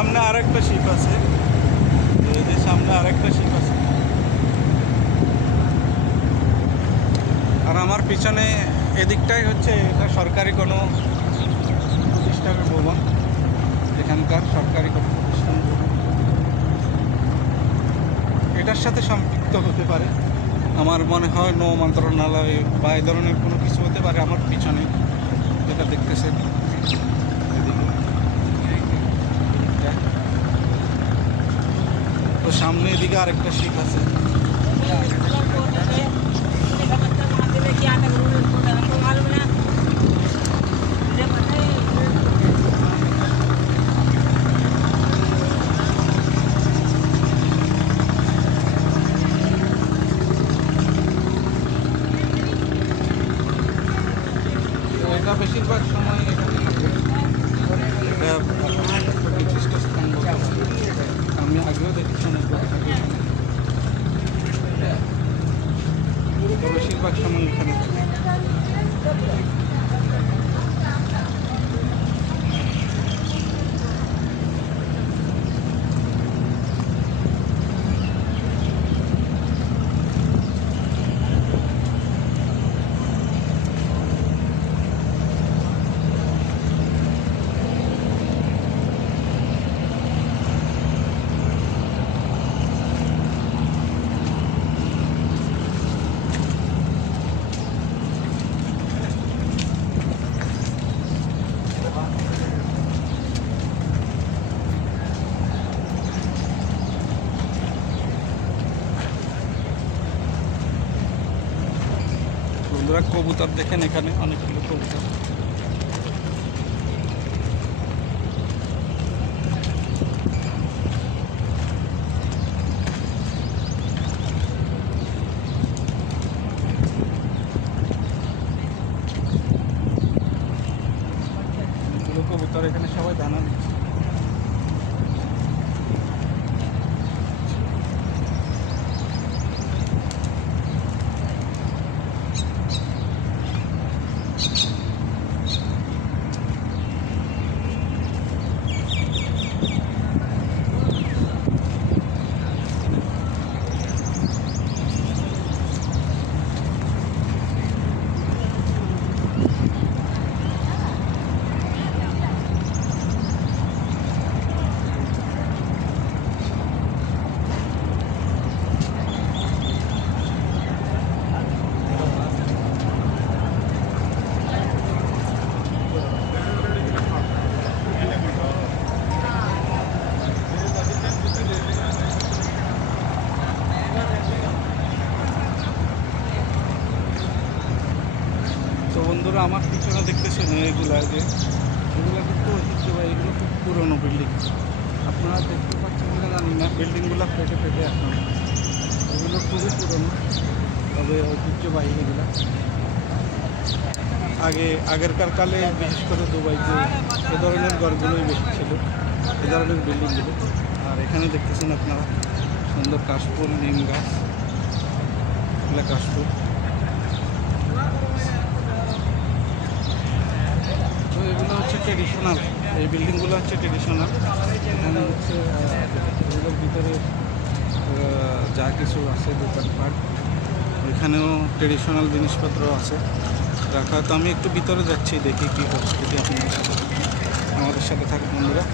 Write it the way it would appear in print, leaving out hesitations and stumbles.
সামনে আরেকটা শিপ আছে, এই যে সামনে আরেকটা শিপ আছে। আর আমার পিছনে এদিকটাই হচ্ছে এটা সরকারি কোনো প্রতিষ্ঠানের ভবন, এখানকার সরকারি কোনো প্রতিষ্ঠান ভবন। এটার সাথে সম্পৃক্ত হতে পারে আমার মনে হয়, নৌ মন্ত্রণালয় বা এই ধরনের কোনো কিছু হতে পারে। আমার পিছনে যেটা দেখতেছেন তো সামনে এদিকে আরেকটা শিপ আছে। এটা বেশিরভাগ সময় এখানে থাকে। এটা প্রতিষ্ঠা স্থান বলতে পারি। আমি আগেও দেখেছি অনেকবার থাকে, তো বেশিরভাগ সময় এখানে থাকে। বন্ধুরা কবুতর দেখেন, এখানে অনেকগুলো কবুতর। কবুতর এখানে সবাই দানা দিচ্ছে। তো বন্ধুরা আমার পিছনে দেখতেছেন এগুলো কিন্তু ঐতিহ্যবাহী, এগুলো খুব পুরনো বিল্ডিং। আপনারা দেখতে পাচ্ছেন কিনা জানি না, বিল্ডিংগুলো ফেটে ফেটে এখন, এগুলো খুবই পুরনো, তবে ঐতিহ্যবাহী এগুলো। আগেরকার কালে বিশেষ করে দুবাইতে এ ধরনের ঘরগুলোই বেশি ছিল, এ ধরনের বিল্ডিংগুলো। আর এখানে দেখতেছেন আপনারা সুন্দর কাশফুল, নিম গাছ, এগুলো কাশফুল। তো এগুলো হচ্ছে ট্রেডিশনাল, এই বিল্ডিংগুলো হচ্ছে ট্রেডিশনাল। এখানে হচ্ছে এগুলোর ভিতরে যা কিছু আছে দোকানপাট, ওইখানেও ট্রেডিশনাল জিনিসপত্র আছে রাখা। তো আমি একটু ভিতরে যাচ্ছি, দেখি কী পরিস্থিতি। আপনাদের সাথে আমাদের সাথে থাকুন বন্ধুরা।